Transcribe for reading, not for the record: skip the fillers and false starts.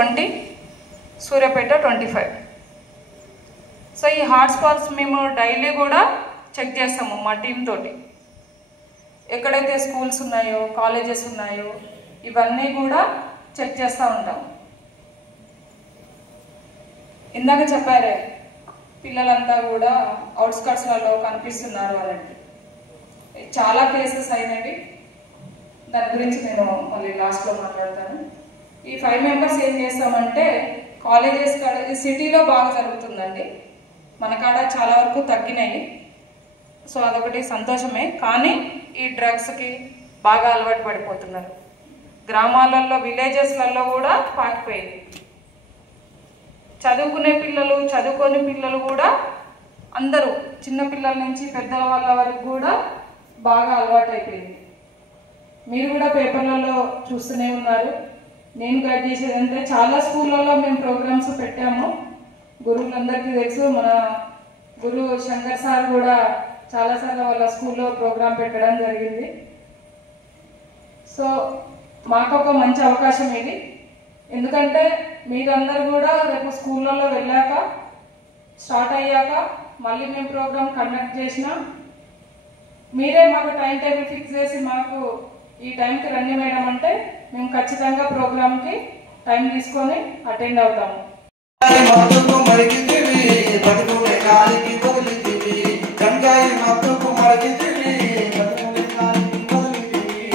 20, Suryapet 25. So ఈ hotspots మేము daily కూడా చెక్ చేస్తాము మా టీమ్ తోటి. ఎక్కడైతే స్కూల్స్ ఉన్నాయో, కాలేజెస్ ఉన్నాయో ఇవన్నీ కూడా చెక్ చేస్తూ ఉంటాము. ఇందాక చెప్పారే పిల్లలంతా కూడా అవుట్స్కట్స్లలో కనిపిస్తున్నారు అనేది. చాలా కేసెస్ అయినవి, దాని గురించి నేను మళ్ళీ లాస్ట్లో మాట్లాడతాను. ఈ 5 మెంబర్స్ ఏం చేస్తామంటే కాలేజెస్ కాడ సిటీలో బాగా జరుగుతుందండి, మన కాడ చాలా వరకు తగ్గినాయి. సో అదొకటి సంతోషమే. కానీ ఈ డ్రగ్స్కి బాగా అలవాటు పడిపోతున్నారు. గ్రామాలలో, విలేజెస్లలో కూడా పాకిపోయింది. చదువుకునే పిల్లలు, చదువుకోని పిల్లలు కూడా అందరూ, చిన్నపిల్లల నుంచి పెద్దల వాళ్ళ వరకు కూడా బాగా అలవాటు అయిపోయింది. మీరు కూడా పేపర్లలో చూస్తూనే ఉన్నారు. నేను గైడ్ చేసేదంటే చాలా స్కూళ్ళల్లో మేము ప్రోగ్రామ్స్ పెట్టాము. గురువులందరికీ తెలుసు, మన గురువు శంకర్ సార్ కూడా చాలాసార్లు వాళ్ళ స్కూల్లో ప్రోగ్రాం పెట్టడం జరిగింది. సో మాకొక మంచి అవకాశం ఇది. ఎందుకంటే మీరందరూ కూడా రేపు స్కూళ్ళల్లో వెళ్ళాక, స్టార్ట్ అయ్యాక మళ్ళీ మేము ప్రోగ్రాం కండక్ట్ చేసినా మీరే మాకు టైం టేబుల్ ఫిక్స్ చేసి మాకు ఈ టైంకి రండి మేడం అంటే మేము ఖచ్చితంగా ప్రోగ్రామ్కి టైం తీసుకొని అటెండ్ అవుతాము. గంజాయి మత్తుకు మరిగితివి, బతుకునే గాలికి వదిలితివి. గంజాయి మత్తుకు మరిగితివి, బతుకునే గాలికి వదిలితివి.